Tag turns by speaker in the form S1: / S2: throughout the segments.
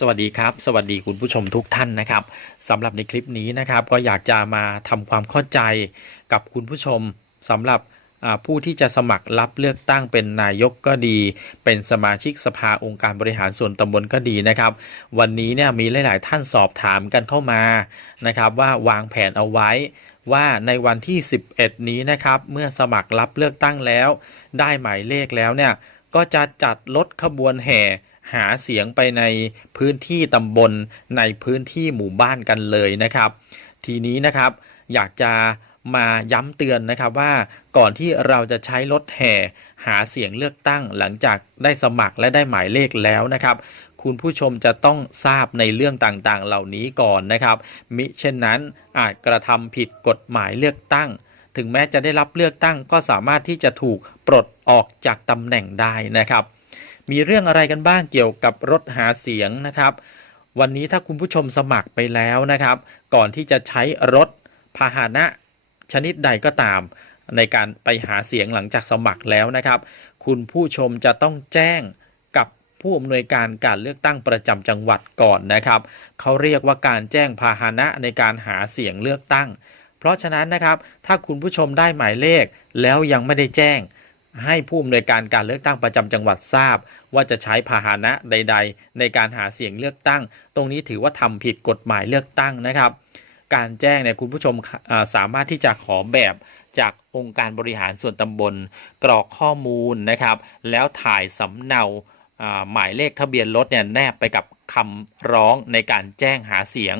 S1: สวัสดีครับ สวัสดีคุณผู้ชมทุกท่านนะครับสำหรับในคลิปนี้นะครับ ก็อยากจะมาทำความเข้าใจกับคุณผู้ชมสำหรับผู้ที่จะสมัครรับเลือกตั้งเป็นนายกก็ดี เป็นสมาชิกสภาองค์การบริหารส่วนตำบลก็ดีนะครับ วันนี้เนี่ยมีหลาย ๆ ท่านสอบถามกันเข้ามานะครับ ว่าวางแผนเอาไว้ว่าในวันที่ 11 นี้นะครับ เมื่อสมัครรับเลือกตั้งแล้ว ได้หมายเลขแล้วเนี่ยก็จะจัดรถขบวนแห่ หาเสียงไปในพื้นที่ตำบลในพื้นที่หมู่บ้านกันเลยนะครับ ทีนี้นะครับอยากจะมาย้ำเตือนนะครับว่าก่อนที่เราจะใช้รถแห่หาเสียงเลือกตั้งหลังจากได้สมัครและได้หมายเลขแล้วนะครับ คุณผู้ชมจะต้องทราบในเรื่องต่างๆ เหล่านี้ก่อนนะครับ มิเช่นนั้นอาจกระทำผิดกฎหมายเลือกตั้ง ถึงแม้จะได้รับเลือกตั้งก็สามารถที่จะถูกปลดออกจากตำแหน่งได้นะครับ มีเรื่องอะไรกันบ้างเกี่ยวกับรถหาเสียงนะครับ วันนี้ถ้าคุณผู้ชมสมัครไปแล้วนะครับ ก่อนที่จะใช้รถพาหนะชนิดใดก็ตาม ในการไปหาเสียงหลังจากสมัครแล้วนะครับ คุณผู้ชมจะต้องแจ้งกับผู้อำนวยการการเลือกตั้งประจำจังหวัดก่อนนะครับเขาเรียกว่าการแจ้งพาหนะในการหาเสียงเลือกตั้ง เพราะฉะนั้นนะครับ ถ้าคุณผู้ชมได้หมายเลขแล้วยังไม่ได้แจ้ง ให้ผู้อำนวยการการเลือกตั้งประจำจังหวัดทราบ ว่าจะใช้พาหนะใด ๆ ในการหาเสียงเลือกตั้ง ตรงนี้ถือว่าทำผิดกฎหมายเลือกตั้งนะครับ การแจ้งเนี่ยคุณผู้ชมสามารถที่จะขอแบบจากองค์การบริหารส่วนตำบลกรอกข้อมูลนะครับ แล้วถ่ายสำเนาอ่าหมายเลขทะเบียนรถเนี่ยแนบไปกับคำร้องในการแจ้งหาเสียง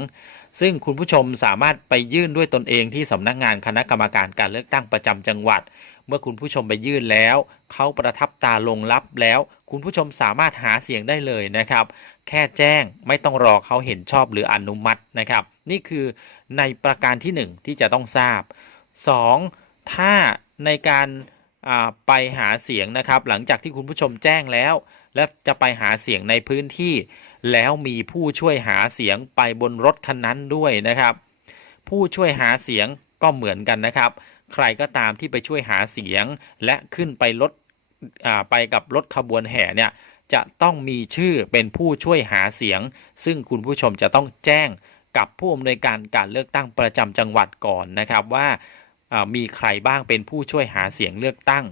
S1: ซึ่งคุณผู้ชมสามารถไปยื่นด้วยตนเองที่สำนักงานคณะกรรมการการเลือกตั้งประจำจังหวัด เมื่อคุณผู้ชมไปยื่นแล้ว เขาประทับตาลงรับแล้ว คุณผู้ชมสามารถหาเสียงได้เลยนะครับ แค่แจ้งไม่ต้องรอเขาเห็นชอบหรืออนุมัตินะครับ นี่คือในประการที่ 1 ที่จะต้องทราบ 2. ถ้าในการไปหาเสียงนะครับ หลังจากที่คุณผู้ชมแจ้งแล้ว และจะไปหาเสียงในพื้นที่ แล้วมีผู้ช่วยหาเสียงไปบนรถคันนั้นด้วยนะครับ ผู้ช่วยหาเสียง ก็เหมือนกันนะครับ ใครก็ตามที่ไปช่วยหาเสียง และขึ้นไปรถไปกับรถขบวนแห่เนี่ยจะต้องมีชื่อเป็นผู้ช่วยหาเสียง ซึ่งคุณผู้ชมจะต้องแจ้งกับผู้อำนวยการการเลือกตั้งประจำจังหวัดก่อนนะครับว่าอ่ามีใครบ้างเป็นผู้ช่วยหาเสียงเลือกตั้ง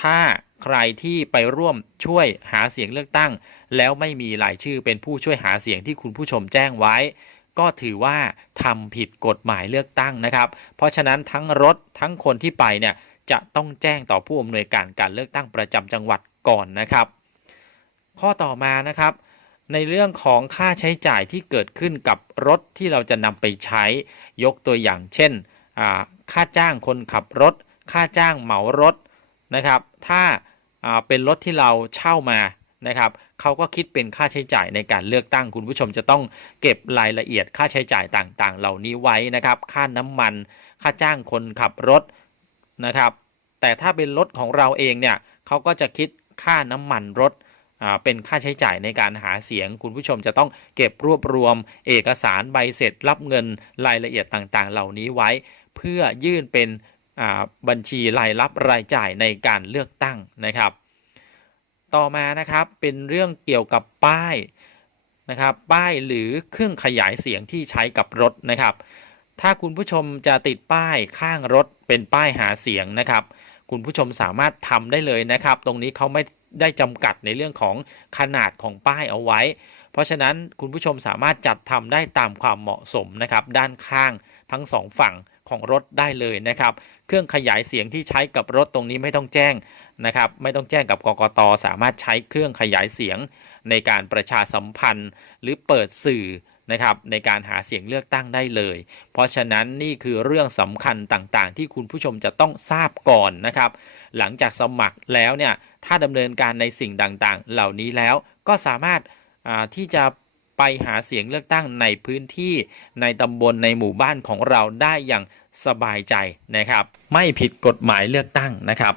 S1: ถ้าใครที่ไปร่วมช่วยหาเสียงเลือกตั้ง แล้วไม่มีรายชื่อเป็นผู้ช่วยหาเสียงที่คุณผู้ชมแจ้งไว้ ก็ถือว่าทำผิดกฎหมายเลือกตั้งนะครับ เพราะฉะนั้นทั้งรถทั้งคนที่ไปเนี่ยจะต้องแจ้งต่อผู้อำนวยการการเลือกตั้งประจำจังหวัดก่อนนะครับ ข้อต่อมานะครับ ในเรื่องของค่าใช้จ่ายที่เกิดขึ้นกับรถที่เราจะนำไปใช้ยกตัวอย่างเช่น ค่าจ้างคนขับรถ ค่าจ้างเหมารถนะครับ ถ้าเป็นรถที่เราเช่ามา นะครับเขาก็คิดเป็นค่าใช้จ่ายในการเลือกตั้งคุณผู้ชมจะต้องเก็บรายละเอียดค่าใช้จ่ายต่างๆ เหล่านี้ไว้นะครับ ค่าน้ำมัน ค่าจ้างคนขับรถนะครับ แต่ถ้าเป็นรถของเราเองเนี่ยเขาก็จะคิดค่าน้ำมันรถเป็นค่าใช้จ่ายในการหาเสียง คุณผู้ชมจะต้องเก็บรวบรวม เอกสารใบเสร็จรับเงินรายละเอียดต่างๆ เหล่านี้ไว้ เพื่อยื่นเป็นบัญชีรายรับรายจ่ายในการเลือกตั้งนะครับ ต่อมานะครับเป็นเรื่องเกี่ยวกับป้ายนะครับป้ายหรือเครื่องขยายเสียงที่ใช้กับรถนะครับ ถ้าคุณผู้ชมจะติดป้ายข้างรถเป็นป้ายหาเสียงนะครับ คุณผู้ชมสามารถทำได้เลยนะครับ ตรงนี้เขาไม่ได้จำกัดในเรื่องของขนาดของป้ายเอาไว้ เพราะฉะนั้นคุณผู้ชมสามารถจัดทำได้ตามความเหมาะสมนะครับ ด้านข้าง ทั้งสองฝั่งของรถได้เลยนะครับ เครื่องขยายเสียงที่ใช้กับรถตรงนี้ไม่ต้องแจ้งนะครับ ไม่ต้องแจ้งกับกกตสามารถใช้เครื่องขยายเสียง ในการประชาสัมพันธ์ หรือเปิดสื่อนะครับในการหาเสียงเลือกตั้งได้เลย เพราะฉะนั้นนี่คือเรื่องสำคัญต่างๆ ที่คุณผู้ชมจะต้องทราบก่อนนะครับ หลังจากสมัครแล้วเนี่ยถ้าดำเนินการในสิ่งต่างๆ เหล่านี้แล้วก็สามารถที่จะ ไปหาเสียงเลือกตั้งในพื้นที่ในตำบลในหมู่บ้านของเราได้อย่างสบายใจนะครับ ไม่ผิดกฎหมายเลือกตั้งนะครับ